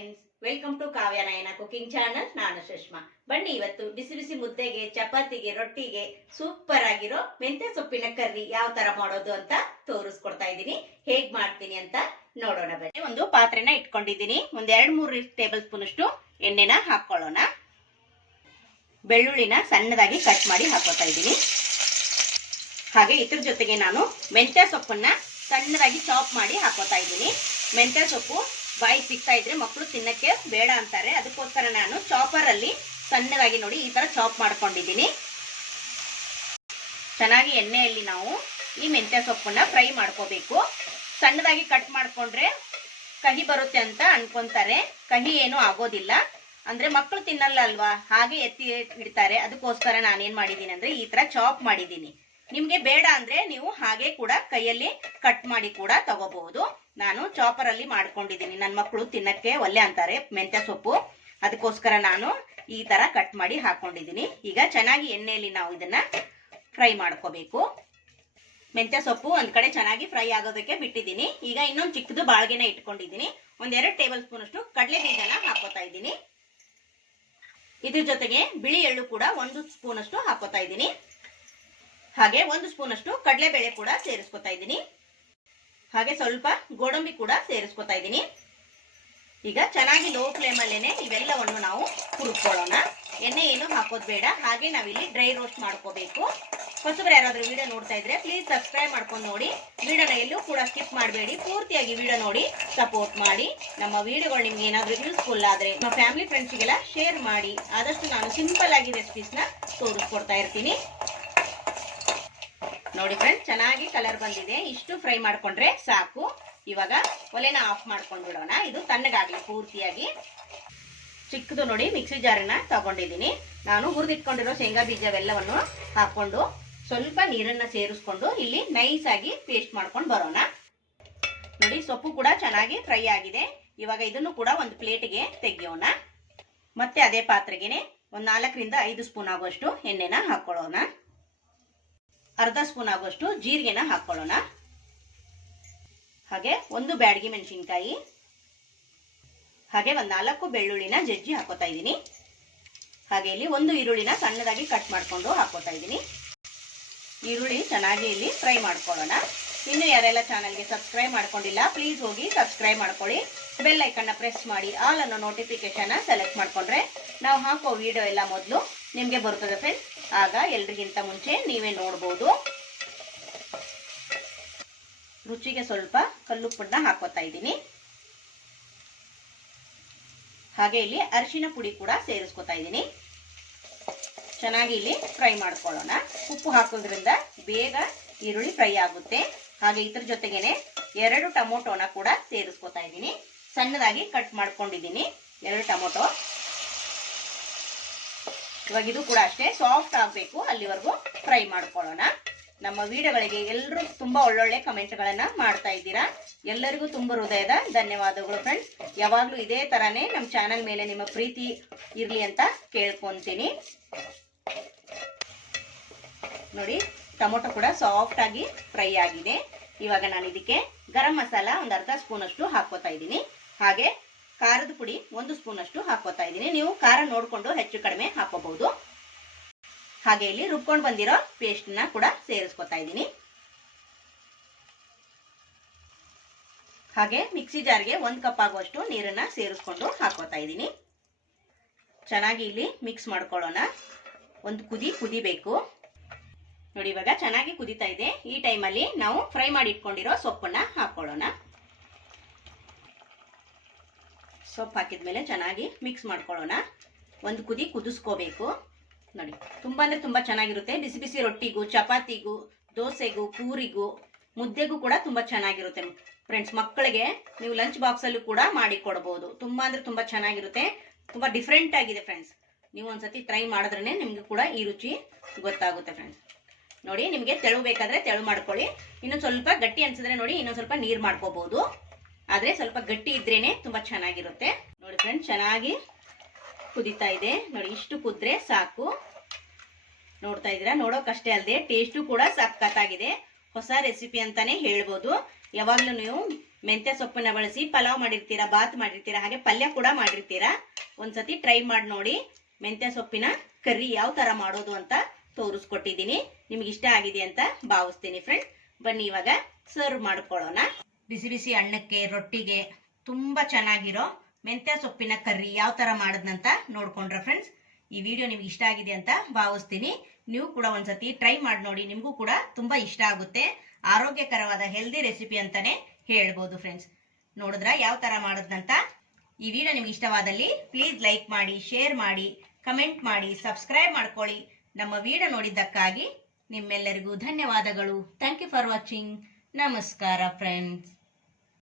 Friends welcome to Kavyanayana cooking channel ನಾನು ಸುಷ್ಮಾ ಬನ್ನಿ ಇವತ್ತು ಬಿಸಿ ಬಿಸಿ ಮುದ್ದೆಗೆ, ಚಪಾತಿಗೆ, ರೊಟ್ಟಿಗೆ ಸೂಪರ್ ಆಗಿರೋ ಮೆಂತ್ಯ ಸೊಪ್ಪಿನ ಕರ್ರಿ ಯಾವ ತರ ಮಾಡೋದು ಅಂತ ತೋರಿಸ್ಕೊಡ್ತಾ ಇದ್ದೀನಿ. ಹೇಗ್ ಮಾಡ್ತೀನಿ ಅಂತ ನೋಡೋಣ ಬನ್ನಿ. ಒಂದು ಪಾತ್ರೆನ ಇಟ್ಕೊಂಡಿದ್ದೀನಿ. ಒಂದ್ ಎರಡ್ ಮೂರು ಟೇಬಲ್ ಸ್ಪೂನ್ ಅಷ್ಟು ಎಣ್ಣೆನ ಹಾಕೊಳ್ಳೋಣ. ಬೆಳ್ಳುಳ್ಳಿನ ಸಣ್ಣದಾಗಿ ಕಟ್ ಮಾಡಿ ಹಾಕೋತಾ ಇದ್ದೀನಿ. ಹಾಗೆ ಇದ್ರ ಜೊತೆಗೆ ನಾನು ಮೆಂತ್ಯ ಸೊಪ್ಪನ್ನ ಸಣ್ಣದಾಗಿ ಚಾಪ್ ಮಾಡಿ ಹಾಕೋತಾ ಇದ್ದೀನಿ. ಮೆಂತ್ಯ ಸೊಪ್ಪು ಬಾಯಿ ಸಿಗ್ತಾ ಇದ್ರೆ ಮಕ್ಕಳು ತಿನ್ನಕ್ಕೆ ಬೇಡ ಅಂತಾರೆ. ಅದಕ್ಕೋಸ್ಕರ ನಾನು ಚಾಪರ್ ಅಲ್ಲಿ ಸಣ್ಣದಾಗಿ ನೋಡಿ ಈ ತರ ಚಾಪ್ ಮಾಡ್ಕೊಂಡಿದ್ದೀನಿ. ಚೆನ್ನಾಗಿ ಎಣ್ಣೆಯಲ್ಲಿ ನಾವು ಈ ಮೆಂತ್ಯ ಸೊಪ್ಪನ್ನ ಫ್ರೈ ಮಾಡ್ಕೋಬೇಕು. ಸಣ್ಣದಾಗಿ ಕಟ್ ಮಾಡ್ಕೊಂಡ್ರೆ ಕಹಿ ಬರುತ್ತೆ ಅಂತ ಅನ್ಕೊಂತಾರೆ. ಕಹಿ ಏನು ಆಗೋದಿಲ್ಲ. ಅಂದ್ರೆ ಮಕ್ಕಳು ತಿನ್ನಲ್ಲ ಅಲ್ವಾ? ಹಾಗೆ ಎತ್ತಿ ಇಡ್ತಾರೆ ಅದಕ್ಕೋಸ್ಕರ ನಾನೇನ್ ಮಾಡಿದ್ದೀನಿ ಅಂದ್ರೆ ಈ ತರ ಚಾಪ್ ಮಾಡಿದ್ದೀನಿ. ನಿಮ್ಗೆ ಬೇಡ ಅಂದ್ರೆ ನೀವು ಹಾಗೆ ಕೂಡ ಕೈಯಲ್ಲಿ ಕಟ್ ಮಾಡಿ ಕೂಡ ತಗೋಬಹುದು. ನಾನು ಚಾಪರ್ ಅಲ್ಲಿ ಮಾಡ್ಕೊಂಡಿದ್ದೀನಿ. ನನ್ನ ಮಕ್ಕಳು ತಿನ್ನಕ್ಕೆ ಒಲ್ಲೆ ಅಂತಾರೆ, ಮೆಂತ್ಯ ಸೊಪ್ಪು. ಅದಕ್ಕೋಸ್ಕರ ನಾನು ಈ ತರ ಕಟ್ ಮಾಡಿ ಹಾಕೊಂಡಿದ್ದೀನಿ. ಈಗ ಚೆನ್ನಾಗಿ ಎಣ್ಣೆಯಲ್ಲಿ ನಾವು ಇದನ್ನ ಫ್ರೈ ಮಾಡ್ಕೋಬೇಕು. ಮೆಂತ್ಯ ಸೊಪ್ಪು ಒಂದ್ ಕಡೆ ಚೆನ್ನಾಗಿ ಫ್ರೈ ಆಗೋದಕ್ಕೆ ಬಿಟ್ಟಿದ್ದೀನಿ. ಈಗ ಇನ್ನೊಂದು ಚಿಕ್ಕದು ಬಾಳ್ಗೆನ ಇಟ್ಕೊಂಡಿದ್ದೀನಿ. ಒಂದೆರಡು ಟೇಬಲ್ ಸ್ಪೂನ್ ಅಷ್ಟು ಕಡಲೆ ಬೀಜನ ಹಾಕೋತಾ ಇದ್ದೀನಿ. ಇದ್ರ ಜೊತೆಗೆ ಬಿಳಿ ಎಳ್ಳು ಕೂಡ ಒಂದು ಸ್ಪೂನ್ ಅಷ್ಟು ಹಾಕೋತಾ ಇದ್ದೀನಿ. ಹಾಗೆ ಒಂದು ಸ್ಪೂನ್ ಅಷ್ಟು ಕಡಲೆಬೇಳೆ ಕೂಡ ಸೇರಿಸ್ಕೊತಾ ಇದ್ದೀನಿ. ಹಾಗೆ ಸ್ವಲ್ಪ ಗೋಡಂಬಿ ಕೂಡ ಸೇರಿಸ್ಕೊತಾ ಇದ್ದೀನಿ. ಈಗ ಚೆನ್ನಾಗಿ ಲೋ ಫ್ಲೇಮ್ ಅಲ್ಲೇನೆ ಇವೆಲ್ಲವನ್ನು ನಾವು ಹುರುಕೊಳ್ಳೋಣ. ಎಣ್ಣೆ ಏನು ಹಾಕೋದು ಬೇಡ. ಹಾಗೆ ನಾವಿಲ್ಲಿ ಡ್ರೈ ರೋಸ್ಟ್ ಮಾಡ್ಕೋಬೇಕು. ಹೊಸಬ್ರು ಯಾರಾದರೂ ವಿಡಿಯೋ ನೋಡ್ತಾ ಇದ್ರೆ ಪ್ಲೀಸ್ ಸಬ್ಸ್ಕ್ರೈಬ್ ಮಾಡ್ಕೊಂಡು ನೋಡಿ. ವಿಡಿಯೋನ ಎಲ್ಲೂ ಕೂಡ ಸ್ಕಿಪ್ ಮಾಡಬೇಡಿ. ಪೂರ್ತಿಯಾಗಿ ವಿಡಿಯೋ ನೋಡಿ ಸಪೋರ್ಟ್ ಮಾಡಿ. ನಮ್ಮ ವಿಡಿಯೋಗಳು ನಿಮ್ಗೆ ಏನಾದರೂ ಯೂಸ್ಫುಲ್ ಆದ್ರೆ ನಮ್ಮ ಫ್ಯಾಮಿಲಿ ಫ್ರೆಂಡ್ಸ್ಗೆಲ್ಲ ಶೇರ್ ಮಾಡಿ. ಆದಷ್ಟು ನಾನು ಸಿಂಪಲ್ ಆಗಿ ರೆಸಿಪೀಸ್ನ ತೋರಿಸ್ಕೊಡ್ತಾ ಇರ್ತೀನಿ. ನೋಡಿ ಫ್ರೆಂಡ್ ಚೆನ್ನಾಗಿ ಕಲರ್ ಬಂದಿದೆ. ಇಷ್ಟು ಫ್ರೈ ಮಾಡ್ಕೊಂಡ್ರೆ ಸಾಕು. ಇವಾಗ ಒಲೆನ ಆಫ್ ಮಾಡ್ಕೊಂಡ್ ಬಿಡೋಣ ಇದು ತಣ್ಣಗಾಗ್ಲಿ, ಪೂರ್ತಿಯಾಗಿ. ಚಿಕ್ಕದು ನೋಡಿ, ಮಿಕ್ಸಿ ಜಾರನ್ನ ತಗೊಂಡಿದ್ದೀನಿ. ನಾನು ಹುರಿದಿಟ್ಕೊಂಡಿರೋ ಶೇಂಗಾ ಬೀಜವೆಲ್ಲವನ್ನು ಹಾಕೊಂಡು ಸ್ವಲ್ಪ ನೀರನ್ನ ಸೇರಿಸ್ಕೊಂಡು ಇಲ್ಲಿ ನೈಸ್ ಆಗಿ ಪೇಸ್ಟ್ ಮಾಡ್ಕೊಂಡು ಬರೋಣ. ನೋಡಿ, ಸೊಪ್ಪು ಕೂಡ ಚೆನ್ನಾಗಿ ಫ್ರೈ ಆಗಿದೆ. ಇವಾಗ ಇದನ್ನು ಕೂಡ ಒಂದು ಪ್ಲೇಟ್ಗೆ ತೆಗಿಯೋಣ. ಮತ್ತೆ ಅದೇ ಪಾತ್ರೆಗೆನೆ ಒಂದು ನಾಲ್ಕರಿಂದ ಐದು ಸ್ಪೂನ್ ಆಗುವಷ್ಟು ಎಣ್ಣೆನ ಹಾಕೊಳ್ಳೋಣ. ಅರ್ಧ ಸ್ಪೂನ್ ಆಗುವಷ್ಟು ಜೀರಿಗೆನ ಹಾಕ್ಕೊಳ್ಳೋಣ ಹಾಗೆ ಒಂದು ಬ್ಯಾಡಗಿ ಮೆಣಸಿನ್ಕಾಯಿ. ಹಾಗೆ ಒಂದು ನಾಲ್ಕು ಬೆಳ್ಳುಳ್ಳಿನ ಜಜ್ಜಿ ಹಾಕೋತಾ ಇದ್ದೀನಿ. ಹಾಗೆ ಇಲ್ಲಿ ಒಂದು ಈರುಳ್ಳಿನ ಸಣ್ಣದಾಗಿ ಕಟ್ ಮಾಡಿಕೊಂಡು ಹಾಕೋತಾ ಇದ್ದೀನಿ. ಈರುಳ್ಳಿ ಚೆನ್ನಾಗಿ ಇಲ್ಲಿ ಫ್ರೈ ಮಾಡ್ಕೊಳ್ಳೋಣ. ಇನ್ನು ಯಾರೆಲ್ಲ ಚಾನಲ್ಗೆ ಸಬ್ಸ್ಕ್ರೈಬ್ ಮಾಡ್ಕೊಂಡಿಲ್ಲ, ಪ್ಲೀಸ್ ಹೋಗಿ ಸಬ್ಸ್ಕ್ರೈಬ್ ಮಾಡ್ಕೊಳ್ಳಿ. ಬೆಲ್ ಐಕನ್ನ ಪ್ರೆಸ್ ಮಾಡಿ, ಆಲ್ ಅನ್ನೋ ನೋಟಿಫಿಕೇಶನ್ ಸೆಲೆಕ್ಟ್ ಮಾಡ್ಕೊಂಡ್ರೆ ನಾವು ಹಾಕೋ ವಿಡಿಯೋ ಎಲ್ಲ ಮೊದಲು ನಿಮಗೆ ಬರ್ತದೆ ಫ್ರೆಂಡ್ಸ್ ಆಗ ಎಲ್ರಿಗಿಂತ ಮುಂಚೆ ನೀವೇ ನೋಡ್ಬೋದು. ರುಚಿಗೆ ಸ್ವಲ್ಪ ಕಲ್ಲುಪ್ಪನ್ನ ಹಾಕೋತಾ ಇದ್ದೀನಿ. ಹಾಗೆ ಇಲ್ಲಿ ಅರಿಶಿನ ಪುಡಿ ಕೂಡ ಸೇರಿಸ್ಕೊತಾ ಇದ್ದೀನಿ. ಚೆನ್ನಾಗಿ ಇಲ್ಲಿ ಫ್ರೈ ಮಾಡ್ಕೊಳ್ಳೋಣ. ಉಪ್ಪು ಹಾಕೋದ್ರಿಂದ ಬೇಗ ಈರುಳ್ಳಿ ಫ್ರೈ ಆಗುತ್ತೆ. ಹಾಗೆ ಇದ್ರ ಜೊತೆಗೇನೆ ಎರಡು ಟೊಮೊಟೊನ ಕೂಡ ಸೇರಿಸ್ಕೊತಾ ಇದ್ದೀನಿ. ಸಣ್ಣದಾಗಿ ಕಟ್ ಮಾಡ್ಕೊಂಡಿದ್ದೀನಿ. ಎರಡು ಟೊಮೊಟೊ. ಇವಾಗ ಇದು ಕೂಡ ಅಷ್ಟೇ. ಸಾಫ್ಟ್ ಆಗಬೇಕು. ಅಲ್ಲಿವರೆಗೂ ಫ್ರೈ ಮಾಡ್ಕೊಳ್ಳೋಣ. ನಮ್ಮ ವಿಡಿಯೋಗಳಿಗೆ ಎಲ್ಲರೂ ತುಂಬಾ ಒಳ್ಳೊಳ್ಳೆ ಕಮೆಂಟ್ಗಳನ್ನ ಮಾಡ್ತಾ ಇದ್ದೀರಾ? ಎಲ್ಲರಿಗೂ ತುಂಬ ಹೃದಯದ ಧನ್ಯವಾದಗಳು ಫ್ರೆಂಡ್ಸ್ ಯಾವಾಗಲೂ ಇದೇ ತರಾನೇ ನಮ್ಮ ಚಾನಲ್ ಮೇಲೆ ನಿಮ್ಮ ಪ್ರೀತಿ ಇರಲಿ ಅಂತ ಕೇಳ್ಕೊಂತೀನಿ. ನೋಡಿ, ಟೊಮೊಟೊ ಕೂಡ ಸಾಫ್ಟ್ ಆಗಿ ಫ್ರೈ ಆಗಿದೆ. ಇವಾಗ ನಾನು ಇದಕ್ಕೆ ಗರಂ ಮಸಾಲ ಒಂದು ಅರ್ಧ ಸ್ಪೂನ್ ಅಷ್ಟು ಹಾಕೋತಾ ಇದ್ದೀನಿ. ಹಾಗೆ ಖಾರದ ಪುಡಿ ಒಂದು ಸ್ಪೂನ್ ಅಷ್ಟು ಹಾಕೋತಾ ಇದ್ದೀನಿ. ನೀವು ಖಾರ ನೋಡಿಕೊಂಡು ಹೆಚ್ಚು ಕಡಿಮೆ ಹಾಕೋಬಹುದು ಹಾಗೆ ಇಲ್ಲಿ ರುಬ್ಕೊಂಡು ಬಂದಿರೋ ಪೇಸ್ಟ್ನ ಕೂಡ ಸೇರಿಸ್ಕೊತಾ ಇದ್ದೀನಿ. ಹಾಗೆ ಮಿಕ್ಸಿ ಜಾರ್ಗೆ ಒಂದು ಕಪ್ ಆಗುವಷ್ಟು ನೀರನ್ನ ಸೇರಿಸ್ಕೊಂಡು ಹಾಕೋತಾ ಇದ್ದೀನಿ. ಚೆನ್ನಾಗಿ ಇಲ್ಲಿ ಮಿಕ್ಸ್ ಮಾಡ್ಕೊಳ್ಳೋಣ. ಒಂದು ಕುದಿ ಕುದಿಬೇಕು. ನೋಡಿ ಇವಾಗ ಚೆನ್ನಾಗಿ ಕುದಿತಾ ಇದೆ. ಈ ಟೈಮಲ್ಲಿ ನಾವು ಫ್ರೈ ಮಾಡಿ ಇಟ್ಕೊಂಡಿರೋ ಸೊಪ್ಪನ್ನ ಹಾಕೊಳ್ಳೋಣ ಸೊಪ್ಪು ಹಾಕಿದ್ಮೇಲೆ ಚೆನ್ನಾಗಿ ಮಿಕ್ಸ್ ಮಾಡ್ಕೊಳ್ಳೋಣ. ಒಂದು ಕುದಿ ಕುದಿಸ್ಕೋಬೇಕು. ನೋಡಿ, ತುಂಬಾ ಅಂದರೆ ತುಂಬಾ ಚೆನ್ನಾಗಿರುತ್ತೆ. ಬಿಸಿ ಬಿಸಿ ರೊಟ್ಟಿಗೂ, ಚಪಾತಿಗೂ, ದೋಸೆಗೂ, ಪೂರಿಗೂ, ಮುದ್ದೆಗೂ ಕೂಡ ತುಂಬಾ ಚೆನ್ನಾಗಿರುತ್ತೆ. ಫ್ರೆಂಡ್ಸ್ ಮಕ್ಕಳಿಗೆ ನೀವು ಲಂಚ್ ಬಾಕ್ಸ್ ಅಲ್ಲೂ ಕೂಡ ಮಾಡಿ ಕೊಡಬಹುದು ತುಂಬಾ ಅಂದ್ರೆ ತುಂಬಾ ಚೆನ್ನಾಗಿರುತ್ತೆ. ತುಂಬಾ ಡಿಫ್ರೆಂಟ್ ಆಗಿದೆ ಫ್ರೆಂಡ್ಸ್ ನೀವು ಒಂದ್ಸತಿ ಟ್ರೈ ಮಾಡಿದ್ರೆ ನಿಮ್ಗೆ ಕೂಡ ಈ ರುಚಿ ಗೊತ್ತಾಗುತ್ತೆ ಫ್ರೆಂಡ್ಸ್ ನೋಡಿ, ನಿಮಗೆ ತೆಳು ಬೇಕಾದ್ರೆ ತೆಳು ಮಾಡ್ಕೊಳ್ಳಿ. ಇನ್ನೊಂದು ಸ್ವಲ್ಪ ಗಟ್ಟಿ ಅನ್ಸಿದ್ರೆ ನೋಡಿ, ಇನ್ನೊಂದು ಸ್ವಲ್ಪ ನೀರ್ ಮಾಡ್ಕೋಬಹುದು ಆದ್ರೆ ಸ್ವಲ್ಪ ಗಟ್ಟಿ ಇದ್ರೇನೆ ತುಂಬಾ ಚೆನ್ನಾಗಿರುತ್ತೆ. ನೋಡಿ ಫ್ರೆಂಡ್ ಚೆನ್ನಾಗಿ ಕುದಿತಾ ಇದೆ. ನೋಡಿ, ಇಷ್ಟು ಕುದ್ರೆ ಸಾಕು. ನೋಡ್ತಾ ಇದ್ದೀರಾ? ನೋಡೋಕಷ್ಟೇ ಅಲ್ಲದೆ ಟೇಸ್ಟು ಕೂಡ ಸಖತ್ತಾಗಿದೆ. ಹೊಸ ರೆಸಿಪಿ ಅಂತಾನೆ ಹೇಳ್ಬೋದು. ಯಾವಾಗಲೂ ನೀವು ಮೆಂತ್ಯ ಸೊಪ್ಪನ್ನ ಬಳಸಿ ಪಲಾವ್ ಮಾಡಿರ್ತೀರಾ, ಬಾತ್ ಮಾಡಿರ್ತೀರಾ, ಹಾಗೆ ಪಲ್ಯ ಕೂಡ ಮಾಡಿರ್ತೀರಾ, ಒಂದ್ಸತಿ ಟ್ರೈ ಮಾಡಿ ನೋಡಿ ಮೆಂತ್ಯ ಸೊಪ್ಪಿನ ಕರಿ ಯಾವ ತರ ಮಾಡೋದು ಅಂತ ತೋರಿಸ್ಕೊಟ್ಟಿದ್ದೀನಿ. ನಿಮ್ಗೆ ಇಷ್ಟ ಆಗಿದೆ ಅಂತ ಭಾವಿಸ್ತೀನಿ ಫ್ರೆಂಡ್ ಬನ್ನಿ ಇವಾಗ ಸರ್ವ್ ಮಾಡ್ಕೊಳ್ಳೋಣ. ಬಿಸಿ ಬಿಸಿ ಅನ್ನಕ್ಕೆ, ರೊಟ್ಟಿಗೆ ತುಂಬಾ ಚೆನ್ನಾಗಿರೋ ಮೆಂತ್ಯ ಸೊಪ್ಪಿನ ಕರ್ರಿ ಯಾವ ತರ ಮಾಡೋದಂತ ನೋಡ್ಕೊಂಡ್ರ ಫ್ರೆಂಡ್ಸ್ ಈ ವಿಡಿಯೋ ನಿಮ್ಗೆ ಇಷ್ಟ ಆಗಿದೆ ಅಂತ ಭಾವಿಸ್ತೀನಿ. ನೀವು ಕೂಡ ಒಂದ್ಸತಿ ಟ್ರೈ ಮಾಡಿ ನೋಡಿ, ನಿಮಗೂ ಕೂಡ ತುಂಬಾ ಇಷ್ಟ ಆಗುತ್ತೆ. ಆರೋಗ್ಯಕರವಾದ ಹೆಲ್ದಿ ರೆಸಿಪಿ ಅಂತಾನೆ ಹೇಳ್ಬೋದು ಫ್ರೆಂಡ್ಸ್ ನೋಡಿದ್ರ ಯಾವ ತರ ಮಾಡೋದಂತ ಈ ವಿಡಿಯೋ ನಿಮ್ಗೆ ಇಷ್ಟವಾದಲ್ಲಿ ಪ್ಲೀಸ್ ಲೈಕ್ ಮಾಡಿ ಶೇರ್ ಮಾಡಿ ಕಮೆಂಟ್ ಮಾಡಿ ಸಬ್ಸ್ಕ್ರೈಬ್ ಮಾಡ್ಕೊಳ್ಳಿ. ನಮ್ಮ ವಿಡಿಯೋ ನೋಡಿದ್ದಕ್ಕಾಗಿ ನಿಮ್ಮೆಲ್ಲರಿಗೂ ಧನ್ಯವಾದಗಳು. ಥ್ಯಾಂಕ್ ಯು ಫಾರ್ ವಾಚಿಂಗ್ ನಮಸ್ಕಾರ ಫ್ರೆಂಡ್ಸ್